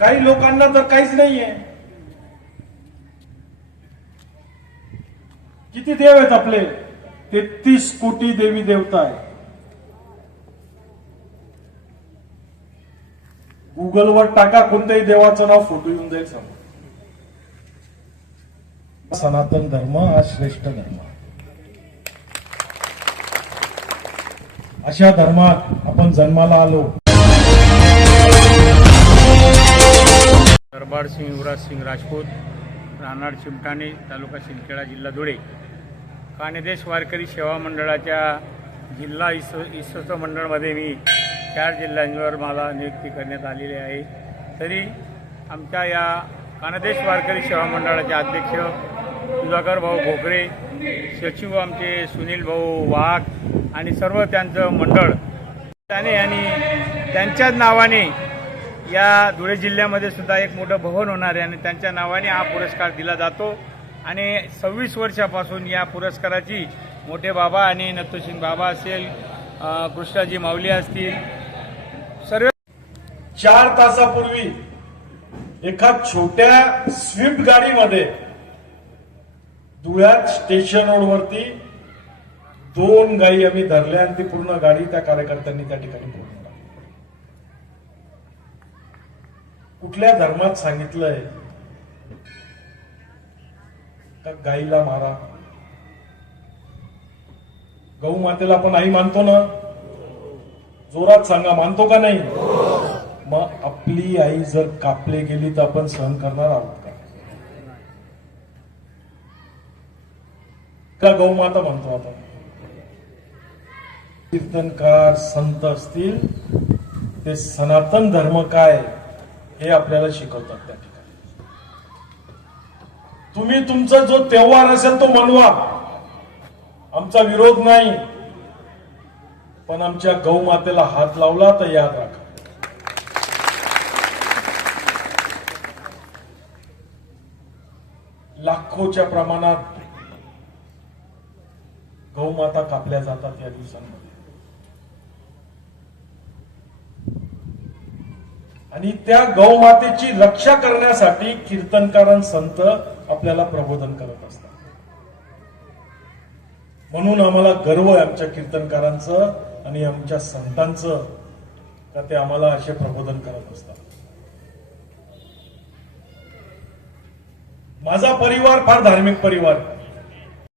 काही लोकांना तर काहीच नाहीये. किती देव आहेत आपले? 33 कोटी देवी देवता आहे. गुगलवर टाका कोणत्याही देवाचं नाव, फोटो येऊन जाईल समोर. सनातन धर्म हा श्रेष्ठ धर्म. अशा धर्मात आपण जन्माला आलो. दरबार सिंह युवराज सिंह राजपूत, राहणार चिमटाणे, तालुका शिंदखेडा, जिल्हा धुळे. कानेदेश वारकरी सेवा मंडळाच्या जिल्हा इसस्त मंडळमध्ये मी 4 जिल्ह्यांवर मला नियुक्ती करण्यात आलेली आहे. तरी आमच्या या कानेदेश वारकरी सेवा मंडळाचे अध्यक्ष सुधाकर भाऊ भोकरे, सचिव आमचे सुनील भाऊ वाघ आणि सर्व त्यांचं मंडळ त्याने आणि त्यांच्याच नावाने या धुळे जिल्ह्यामध्ये सुद्धा एक मोठं भवन होणार आहे आणि त्यांच्या नावाने हा पुरस्कार दिला जातो. आणि 26 वर्षापासून या पुरस्काराची मोठे बाबा आणि नत्तूसिंग बाबा असेल, कृष्णाजी माऊली असतील, सर्व 4 तासापूर्वी एका छोट्या स्विफ्ट गाडीमध्ये धुळ्यात स्टेशन रोडवरती 2 गायी आम्ही धरल्या आणि ती पूर्ण गाडी त्या कार्यकर्त्यांनी त्या ठिकाणी पोहोचवली. कुठल्या धर्मात सांगितलंय का गाईला मारा? गौ मातेला आपण आई मानतो ना? जोरात सांगा, मानतो का नाही? मग आपली आई जर कापले गेली तर आपण सहन करणार आहोत का गौ माता म्हणतो आपण? कीर्तनकार संत असतील ते सनातन धर्म काय हे आपल्याला शिकवतात. त्या ठिकाणी तुम्ही तुमचा जो त्योहार असेल तो मनवा, आमचा विरोध नाही. पण आमच्या गौ मातेला हात लावला तर याद राखा, लाखोच्या प्रमाणात गौमाता कापल्या जातात या दिवसांमध्ये. आणि त्या गौमातेची रक्षा करण्यासाठी कीर्तनकार संत आपल्याला प्रबोधन करत असतात. म्हणून आम्हाला गर्व आहे आमच्या कीर्तनकारांचं आणि आमच्या संतांचं का ते आम्हाला असे प्रबोधन करत असतात. माझा परिवार फार धार्मिक परिवार.